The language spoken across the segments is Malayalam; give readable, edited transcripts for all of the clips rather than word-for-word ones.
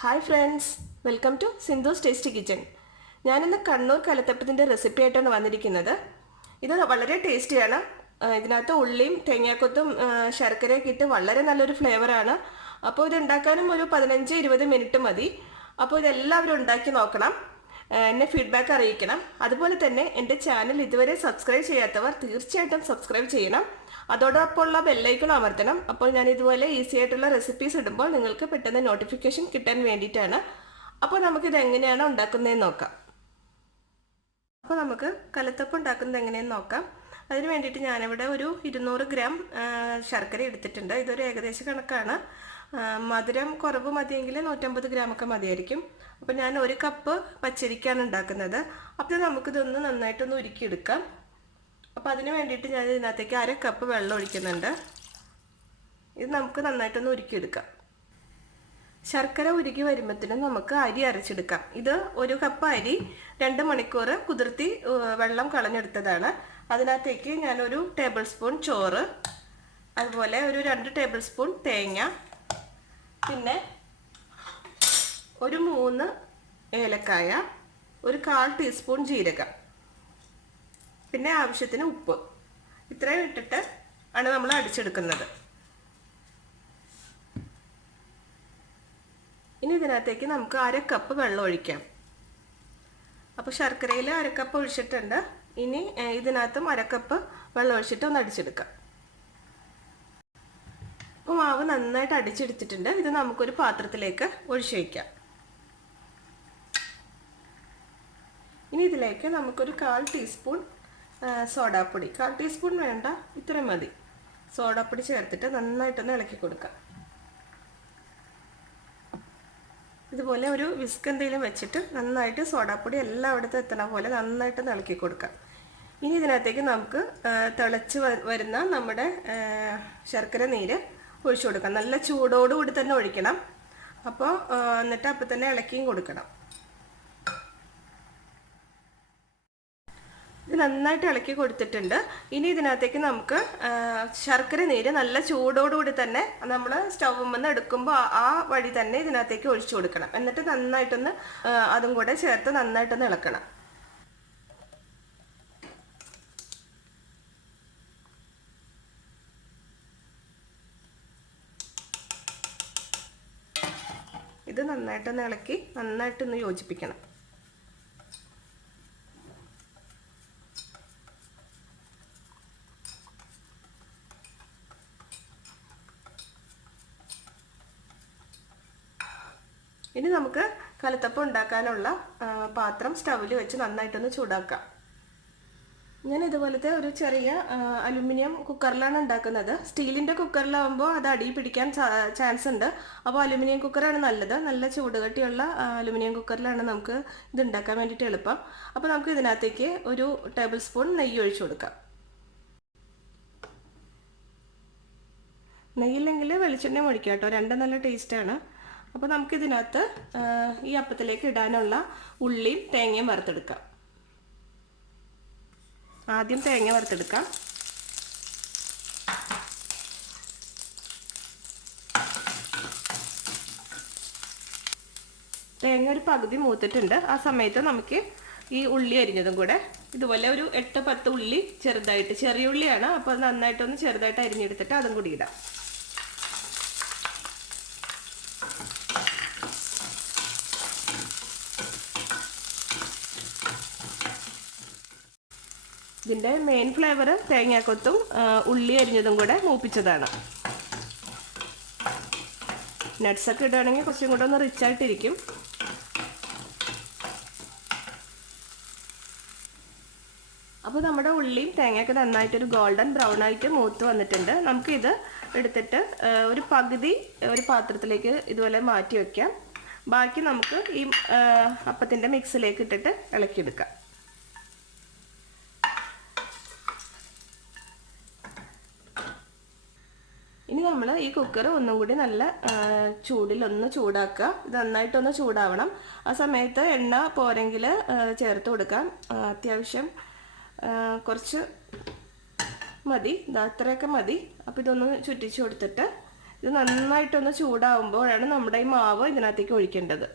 Hi friends, welcome to Sindhu's tasty kitchen. ഞാനിന്ന് കണ്ണൂർ കലത്തപ്പത്തിൻ്റെ റെസിപ്പി ആയിട്ടാണ് വന്നിരിക്കുന്നത്. ഇത് വളരെ ടേസ്റ്റിയാണ്. ഇതിനകത്ത് ഉള്ളിയും തേങ്ങാക്കൊത്തും ശർക്കരയൊക്കെ ഇട്ട് വളരെ നല്ലൊരു ഫ്ലേവറാണ്. അപ്പോൾ ഇത് ഉണ്ടാക്കാനും ഒരു 15-20 മിനിറ്റ് മതി. അപ്പോൾ ഇതെല്ലാവരും ഉണ്ടാക്കി നോക്കണം, എന്നെ ഫീഡ്ബാക്ക് അറിയിക്കണം. അതുപോലെ തന്നെ എൻ്റെ ചാനൽ ഇതുവരെ സബ്സ്ക്രൈബ് ചെയ്യാത്തവർ തീർച്ചയായിട്ടും സബ്സ്ക്രൈബ് ചെയ്യണം. അതോടൊപ്പമുള്ള ബെല്ലൈക്കൺ അമർത്തണം. അപ്പോൾ ഞാൻ ഇതുപോലെ ഈസി ആയിട്ടുള്ള റെസിപ്പീസ് ഇടുമ്പോൾ നിങ്ങൾക്ക് പെട്ടെന്ന് നോട്ടിഫിക്കേഷൻ കിട്ടാൻ വേണ്ടിയിട്ടാണ്. അപ്പോൾ നമുക്കിത് എങ്ങനെയാണ് ഉണ്ടാക്കുന്നതെന്ന് നോക്കാം. അപ്പോൾ നമുക്ക് കലത്തപ്പം ഉണ്ടാക്കുന്നത് എങ്ങനെയെന്ന് നോക്കാം. അതിന് വേണ്ടിയിട്ട് ഞാനിവിടെ ഒരു 200 ഗ്രാം ശർക്കര എടുത്തിട്ടുണ്ട്. ഇതൊരു ഏകദേശ കണക്കാണ്. മധുരം കുറവ് മതിയെങ്കിൽ 150 ഗ്രാമൊക്കെ മതിയായിരിക്കും. അപ്പോൾ ഞാൻ 1 കപ്പ് പച്ചരിക്കാണ് ഉണ്ടാക്കുന്നത്. അപ്പോൾ നമുക്കിതൊന്ന് നന്നായിട്ടൊന്ന് ഉരുക്കിയെടുക്കാം. അപ്പോൾ അതിന് വേണ്ടിയിട്ട് ഞാൻ ഇതിനകത്തേക്ക് 1/2 കപ്പ് വെള്ളം ഒഴിക്കുന്നുണ്ട്. ഇത് നമുക്ക് നന്നായിട്ടൊന്ന് ഉരുക്കിയെടുക്കാം. ശർക്കര ഉരുക്കി വരുമ്പോഴത്തേനും നമുക്ക് അരി അരച്ചെടുക്കാം. ഇത് 1 കപ്പ് അരി 2 മണിക്കൂർ കുതിർത്തി വെള്ളം കളഞ്ഞെടുത്തതാണ്. അതിനകത്തേക്ക് ഞാനൊരു ടേബിൾ സ്പൂൺ ചോറ്, അതുപോലെ ഒരു 2 ടേബിൾ സ്പൂൺ തേങ്ങ, പിന്നെ ഒരു 3 ഏലക്കായ, ഒരു 1/4 ടീസ്പൂൺ ജീരകം, പിന്നെ ആവശ്യത്തിന് ഉപ്പ്, ഇത്രയും ഇട്ടിട്ട് ആണ് നമ്മൾ അടിച്ചെടുക്കുന്നത്. ഇനി ഇതിനകത്തേക്ക് നമുക്ക് 1/2 കപ്പ് വെള്ളം ഒഴിക്കാം. അപ്പോൾ ശർക്കരയിൽ 1/2 കപ്പ് ഒഴിച്ചിട്ടുണ്ട്. ഇനി ഇതിനകത്തും 1/2 കപ്പ് വെള്ളം ഒഴിച്ചിട്ട് ഒന്ന് അടിച്ചെടുക്കാം. അപ്പോൾ മാവ് നന്നായിട്ട് അടിച്ചെടുത്തിട്ടുണ്ട്. ഇത് നമുക്കൊരു പാത്രത്തിലേക്ക് ഒഴിച്ചു വയ്ക്കാം. ഇനി ഇതിലേക്ക് നമുക്കൊരു 1/4 ടീസ്പൂൺ സോഡാപ്പൊടി, 1/4 ടീസ്പൂൺ വേണ്ട, ഇത്രയും മതി, സോഡാപ്പൊടി ചേർത്തിട്ട് നന്നായിട്ടൊന്ന് ഇളക്കി കൊടുക്കാം. ഇതുപോലെ ഒരു വിസ്ക് എന്തെങ്കിലും വെച്ചിട്ട് നന്നായിട്ട് സോഡാപ്പൊടി എല്ലായിടത്തും എത്തണ പോലെ നന്നായിട്ടൊന്ന് ഇളക്കി കൊടുക്കാം. ഇനി ഇതിനകത്തേക്ക് നമുക്ക് തിളച്ച് വരുന്ന നമ്മുടെ ശർക്കര നീര് ഒഴിച്ചു കൊടുക്കാം. നല്ല ചൂടോടുകൂടി തന്നെ ഒഴിക്കണം. അപ്പോൾ എന്നിട്ട് അപ്പം തന്നെ ഇളക്കിയും കൊടുക്കണം. ഇത് നന്നായിട്ട് ഇളക്കി കൊടുത്തിട്ടുണ്ട്. ഇനി ഇതിനകത്തേക്ക് നമുക്ക് ശർക്കര നീര് നല്ല ചൂടോടുകൂടി തന്നെ നമ്മൾ സ്റ്റൗവിൽ നിന്ന് എടുക്കുമ്പോൾ ആ വഴി തന്നെ ഇതിനകത്തേക്ക് ഒഴിച്ചു കൊടുക്കണം. എന്നിട്ട് നന്നായിട്ടൊന്ന് അതും കൂടെ ചേർത്ത് നന്നായിട്ടൊന്ന് ഇളക്കണം. ഇത് നന്നായിട്ടൊന്ന് ഇളക്കി നന്നായിട്ടൊന്ന് യോജിപ്പിക്കണം. ഇനി നമുക്ക് കലത്തപ്പം ഉണ്ടാക്കാനുള്ള പാത്രം സ്റ്റൗവിൽ വെച്ച് നന്നായിട്ടൊന്ന് ചൂടാക്കാം. ഞാൻ ഇതുപോലത്തെ ഒരു ചെറിയ അലുമിനിയം കുക്കറിലാണ് ഉണ്ടാക്കുന്നത്. സ്റ്റീലിൻ്റെ കുക്കറിലാവുമ്പോൾ അത് അടി പിടിക്കാൻ ചാൻസ് ഉണ്ട്. അപ്പോൾ അലുമിനിയം കുക്കറാണ് നല്ലത്. നല്ല ചൂടുകട്ടിയുള്ള അലുമിനിയം കുക്കറിലാണ് നമുക്ക് ഇത് ഉണ്ടാക്കാൻ വേണ്ടിയിട്ട് എളുപ്പം. അപ്പോൾ നമുക്ക് ഇതിനകത്തേക്ക് ഒരു ടേബിൾ സ്പൂൺ നെയ്യ് ഒഴിച്ചു കൊടുക്കാം. നെയ്യില്ലെങ്കിൽ വെളിച്ചെണ്ണയും ഒഴിക്കാം കേട്ടോ, രണ്ടും നല്ല ടേസ്റ്റാണ്. അപ്പോൾ നമുക്കിതിനകത്ത് ഈ അപ്പത്തിലേക്ക് ഇടാനുള്ള ഉള്ളിയും തേങ്ങയും വറുത്തെടുക്കാം. ആദ്യം തേങ്ങ വറുത്തെടുക്കാം. തേങ്ങ ഒരു പകുതി മൂത്തിട്ടുണ്ട്. ആ സമയത്ത് നമുക്ക് ഈ ഉള്ളി അരിഞ്ഞതും കൂടെ ഇതുപോലെ ഒരു 8-10 ഉള്ളി ചെറുതായിട്ട്, ചെറിയ ഉള്ളിയാണ്, അപ്പോൾ നന്നായിട്ടൊന്ന് ചെറുതായിട്ട് അരിഞ്ഞെടുത്തിട്ട് അതും കൂടി ഇടാം. ഇതിൻ്റെ മെയിൻ ഫ്ലേവർ തേങ്ങാക്കൊത്തും ഉള്ളി അരിഞ്ഞതും കൂടെ മൂപ്പിച്ചതാണ്. നട്ട്സൊക്കെ ഇടുകയാണെങ്കിൽ കുറച്ചും കൂടെ ഒന്ന് റിച്ചായിട്ടിരിക്കും. അപ്പോൾ നമ്മുടെ ഉള്ളിയും തേങ്ങയൊക്കെ നന്നായിട്ടൊരു ഗോൾഡൻ ബ്രൗൺ ആയിട്ട് മൂത്ത് വന്നിട്ടുണ്ട്. നമുക്കിത് എടുത്തിട്ട് ഒരു പകുതി ഒരു പാത്രത്തിലേക്ക് ഇതുപോലെ മാറ്റി വയ്ക്കാം. ബാക്കി നമുക്ക് ഈ അപ്പത്തിൻ്റെ മിക്സിലേക്ക് ഇട്ടിട്ട് ഇളക്കിയെടുക്കാം. ഇനി നമ്മൾ ഈ കുക്കർ ഒന്നും കൂടി നല്ല ചൂടിലൊന്ന് ചൂടാക്കുക. ഇത് നന്നായിട്ടൊന്ന് ചൂടാവണം. ആ സമയത്ത് എണ്ണ പോരെങ്കിൽ ചേർത്ത് കൊടുക്കാം. അത്യാവശ്യം കുറച്ച് മതി, അത്രയൊക്കെ മതി. അപ്പോൾ ഇതൊന്ന് ചുറ്റിച്ച് കൊടുത്തിട്ട് ഇത് നന്നായിട്ടൊന്ന് ചൂടാവുമ്പോഴാണ് നമ്മുടെ ഈ മാവ് ഇതിനകത്തേക്ക് ഒഴിക്കേണ്ടത്.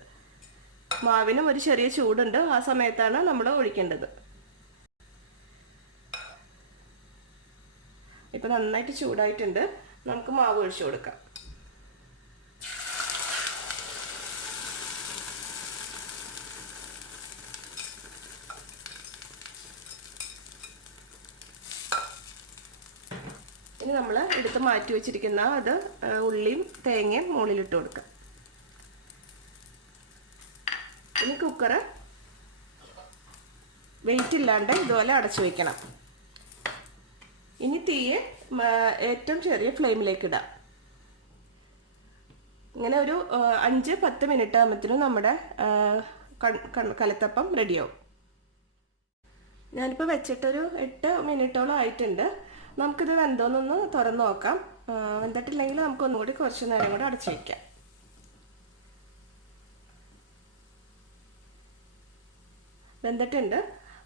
മാവിനും ഒരു ചെറിയ ചൂടുണ്ട്, ആ സമയത്താണ് നമ്മൾ ഒഴിക്കേണ്ടത്. ഇപ്പം നന്നായിട്ട് ചൂടായിട്ടുണ്ട്, നമുക്ക് മാവ് ഒഴിച്ചു കൊടുക്കാം. ഇനി നമ്മൾ എടുത്ത് മാറ്റി വെച്ചിരിക്കുന്ന അത് ഉള്ളിയും തേങ്ങയും മുകളിലിട്ട് കൊടുക്കാം. ഇനി കുക്കറ് വെയിറ്റ് ഇല്ലാണ്ട് ഇതുപോലെ അടച്ചു വയ്ക്കണം. ഇനി തീയെ ഏറ്റവും ചെറിയ ഫ്ലെയിമിലേക്ക് ഇടാം. ഇങ്ങനെ ഒരു 5-10 മിനിറ്റ് ആകുമ്പോഴത്തേനും നമ്മുടെ കലത്തപ്പം റെഡിയാവും. ഞാനിപ്പോൾ വെച്ചിട്ടൊരു 8 മിനിറ്റോളം ആയിട്ടുണ്ട്. നമുക്കിത് വെന്തോന്നൊന്ന് തുറന്ന് നോക്കാം. വെന്തിട്ടില്ലെങ്കിൽ നമുക്ക് ഒന്നുകൂടി കുറച്ച് നേരം കൂടി അടച്ചു വയ്ക്കാം. വെന്തിട്ടുണ്ട്.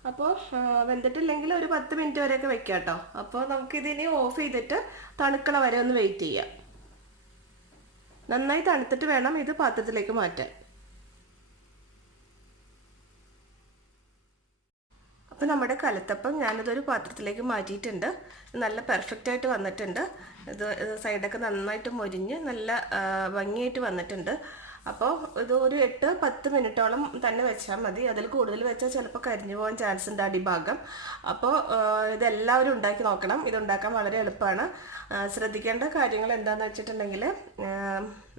അപ്പോൾ വെന്തിട്ടില്ലെങ്കിൽ ഒരു 10 മിനിറ്റ് വരെയൊക്കെ വെക്കാം കേട്ടോ. അപ്പോൾ നമുക്കിതിനി ഓഫ് ചെയ്തിട്ട് തണുക്കണ വരെ ഒന്ന് വെയിറ്റ് ചെയ്യാം. നന്നായി തണുത്തിട്ട് വേണം ഇത് പാത്രത്തിലേക്ക് മാറ്റാൻ. അപ്പോൾ നമ്മുടെ കലത്തപ്പം ഞാനിതൊരു പാത്രത്തിലേക്ക് മാറ്റിയിട്ടുണ്ട്. നല്ല പെർഫെക്റ്റായിട്ട് വന്നിട്ടുണ്ട്. ഇത് സൈഡൊക്കെ നന്നായിട്ട് മൊരിഞ്ഞ് നല്ല ഭംഗിയായിട്ട് വന്നിട്ടുണ്ട്. അപ്പോൾ ഇത് ഒരു 8-10 മിനിറ്റോളം തന്നെ വെച്ചാൽ മതി. അതിൽ കൂടുതൽ വെച്ചാൽ ചിലപ്പോൾ കരിഞ്ഞു പോകാൻ ചാൻസ് ഉണ്ട് അടിഭാഗം. അപ്പോൾ ഇതെല്ലാവരും ഉണ്ടാക്കി നോക്കണം. ഇതുണ്ടാക്കാൻ വളരെ എളുപ്പമാണ്. ശ്രദ്ധിക്കേണ്ട കാര്യങ്ങൾ എന്താണെന്ന് വെച്ചിട്ടുണ്ടെങ്കിൽ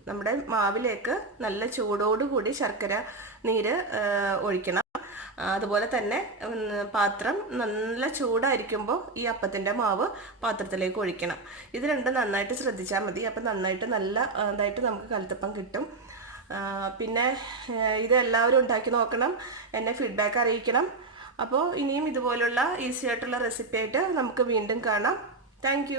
നമ്മുടെ മാവിലേക്ക് നല്ല ചൂടോടുകൂടി ശർക്കര നീര് ഒഴിക്കണം. അതുപോലെ തന്നെ പാത്രം നല്ല ചൂടായിരിക്കുമ്പോൾ ഈ അപ്പത്തിൻ്റെ മാവ് പാത്രത്തിലേക്ക് ഒഴിക്കണം. ഇത് രണ്ടും നന്നായിട്ട് ശ്രദ്ധിച്ചാൽ മതി. അപ്പം നന്നായിട്ട് ഇതായിട്ട് നമുക്ക് കലത്തപ്പം കിട്ടും. പിന്നെ ഇത് എല്ലാവരും ഉണ്ടാക്കി നോക്കണം, എന്നെ ഫീഡ്ബാക്ക് അറിയിക്കണം. അപ്പോൾ ഇനിയും ഇതുപോലുള്ള ഈസി ആയിട്ടുള്ള റെസിപ്പി ആയിട്ട് നമുക്ക് വീണ്ടും കാണാം. താങ്ക്